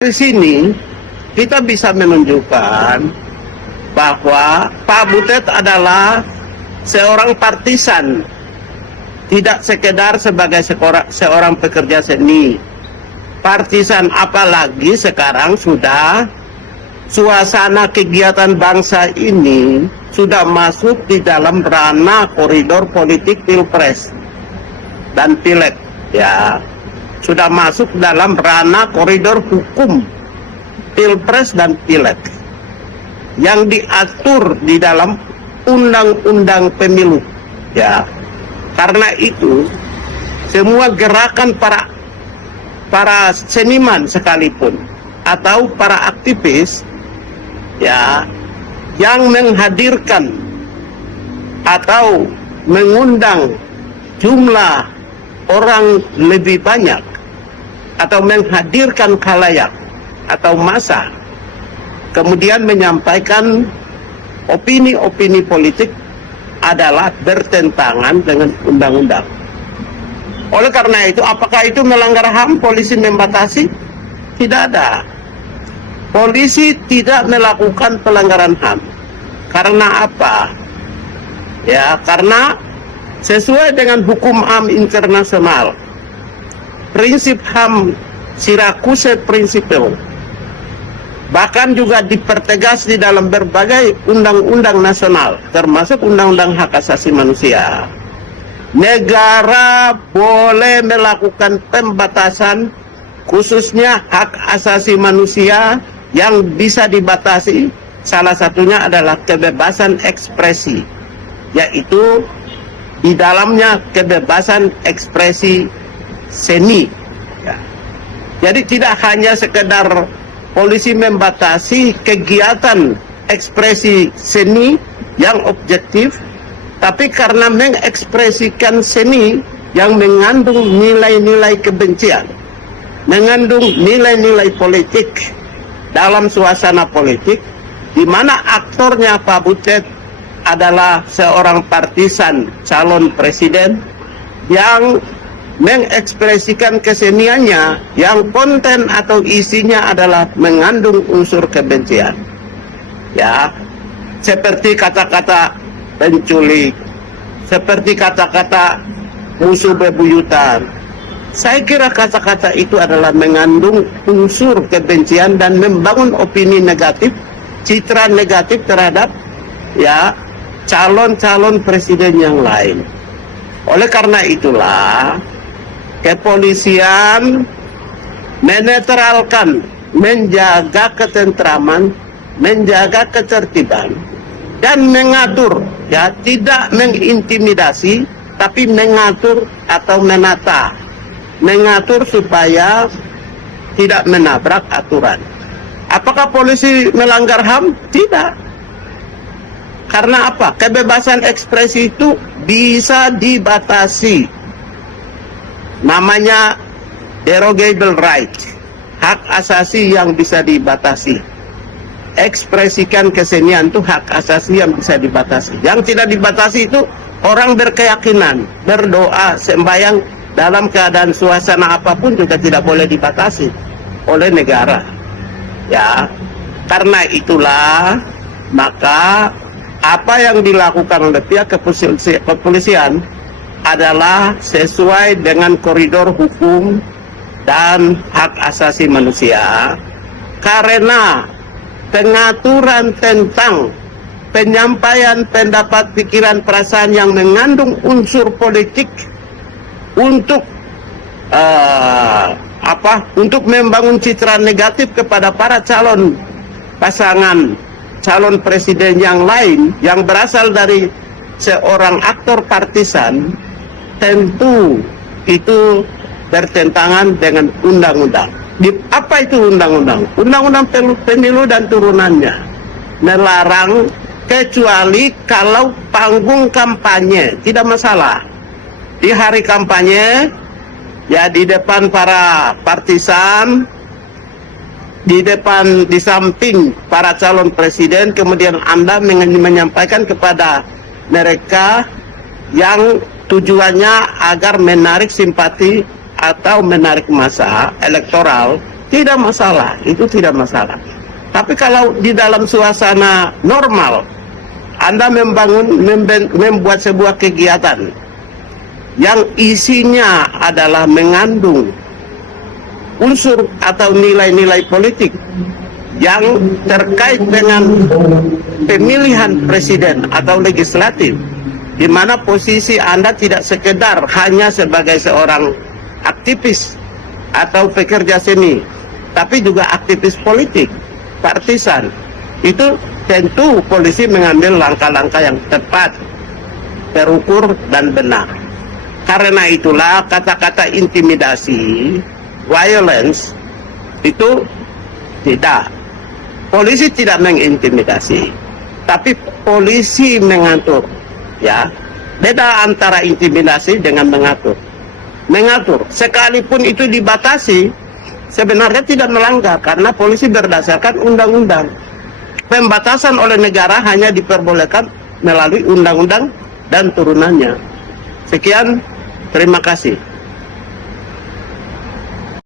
Di sini kita bisa menunjukkan bahwa Pak Butet adalah seorang partisan, tidak sekedar sebagai seorang pekerja seni. Partisan, apalagi sekarang sudah suasana kegiatan bangsa ini sudah masuk di dalam ranah koridor politik pilpres dan pileg, ya. Sudah masuk dalam ranah koridor hukum pilpres dan pileg yang diatur di dalam undang-undang pemilu, ya. Karena itu semua gerakan para seniman sekalipun atau para aktivis, ya, yang menghadirkan atau mengundang jumlah orang lebih banyak atau menghadirkan khalayak atau massa, kemudian menyampaikan opini-opini politik adalah bertentangan dengan undang-undang. Oleh karena itu, apakah itu melanggar HAM? Polisi membatasi? Tidak ada. Polisi tidak melakukan pelanggaran HAM. Karena apa? Ya, karena sesuai dengan hukum HAM internasional, prinsip HAM Syracuse Principle, bahkan juga dipertegas di dalam berbagai undang-undang nasional, termasuk Undang-Undang Hak Asasi Manusia. Negara boleh melakukan pembatasan, khususnya hak asasi manusia yang bisa dibatasi. Salah satunya adalah kebebasan ekspresi, yaitu di dalamnya kebebasan ekspresi seni, ya. Jadi tidak hanya sekedar polisi membatasi kegiatan ekspresi seni yang objektif, tapi karena mengekspresikan seni yang mengandung nilai-nilai kebencian, mengandung nilai-nilai politik dalam suasana politik, di mana aktornya Pak Butet adalah seorang partisan calon presiden yang mengekspresikan keseniannya yang konten atau isinya adalah mengandung unsur kebencian, ya, seperti kata-kata penculik, seperti kata-kata musuh bebuyutan. Saya kira kata-kata itu adalah mengandung unsur kebencian dan membangun opini negatif, citra negatif terhadap, ya, calon-calon presiden yang lain. Oleh karena itulah kepolisian menetralkan, menjaga ketentraman, menjaga ketertiban, dan mengatur, ya, tidak mengintimidasi, tapi mengatur atau menata, mengatur supaya tidak menabrak aturan. Apakah polisi melanggar HAM? Tidak. Karena apa? Kebebasan ekspresi itu bisa dibatasi. Namanya derogable right, hak asasi yang bisa dibatasi. Ekspresikan kesenian itu hak asasi yang bisa dibatasi. Yang tidak dibatasi itu orang berkeyakinan, berdoa, sembahyang dalam keadaan suasana apapun juga tidak boleh dibatasi oleh negara. Ya, karena itulah maka apa yang dilakukan oleh pihak kepolisian adalah sesuai dengan koridor hukum dan hak asasi manusia, karena pengaturan tentang penyampaian pendapat, pikiran, perasaan yang mengandung unsur politik untuk untuk membangun citra negatif kepada para calon pasangan calon presiden yang lain yang berasal dari seorang aktor partisan, tentu itu bertentangan dengan undang-undang. Apa itu undang-undang? Undang-undang pemilu dan turunannya melarang, kecuali kalau panggung kampanye, tidak masalah. Di hari kampanye, ya, di depan para partisan, di samping para calon presiden, kemudian Anda menyampaikan kepada mereka yang tujuannya agar menarik simpati atau menarik massa elektoral, tidak masalah, itu tidak masalah. Tapi kalau di dalam suasana normal, Anda membuat sebuah kegiatan yang isinya adalah mengandung unsur atau nilai-nilai politik yang terkait dengan pemilihan presiden atau legislatif, di mana posisi Anda tidak sekedar hanya sebagai seorang aktivis atau pekerja seni, tapi juga aktivis politik, partisan. Itu tentu polisi mengambil langkah-langkah yang tepat, terukur dan benar. Karena itulah kata-kata intimidasi, violence itu tidak. Polisi tidak mengintimidasi, tapi polisi mengatur. Ya, beda antara intimidasi dengan mengatur. Mengatur, sekalipun itu dibatasi, sebenarnya tidak melanggar karena polisi berdasarkan undang-undang. Pembatasan oleh negara hanya diperbolehkan melalui undang-undang dan turunannya. Sekian, terima kasih.